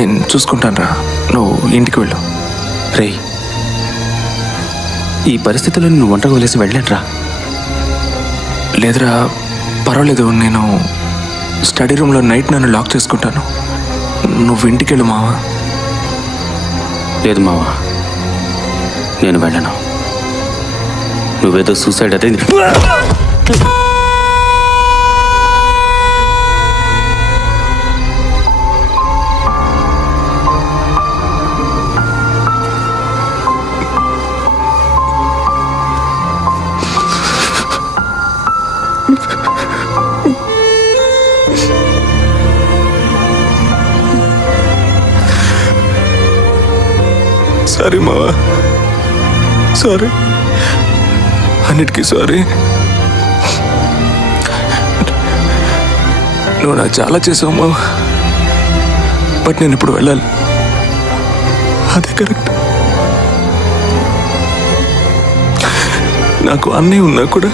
నేను చూసుకుంటాను రా, నువ్వు ఇంటికి వెళ్ళు. రేయ్, ఈ పరిస్థితుల్లో నువ్వు ఒంటరి వదిలేసి వెళ్ళలేట్రా. లేదురా, పర్వాలేదు, నేను స్టడీ రూమ్లో నైట్ నన్ను లాక్ చేసుకుంటాను. నువ్వు ఇంటికి వెళ్ళు మావా. లేదు మావా, నేను వెళ్ళను. నువ్వేదో సూసైడ్ అదే. సారీ మావా, సారీ, అన్నిటికీ సారీ. నువ్వు నాకు చాలా చేసావు మావా, బట్ నేను ఇప్పుడు వెళ్ళాలి, అదే కరెక్ట్. నాకు అన్నీ ఉన్నా కూడా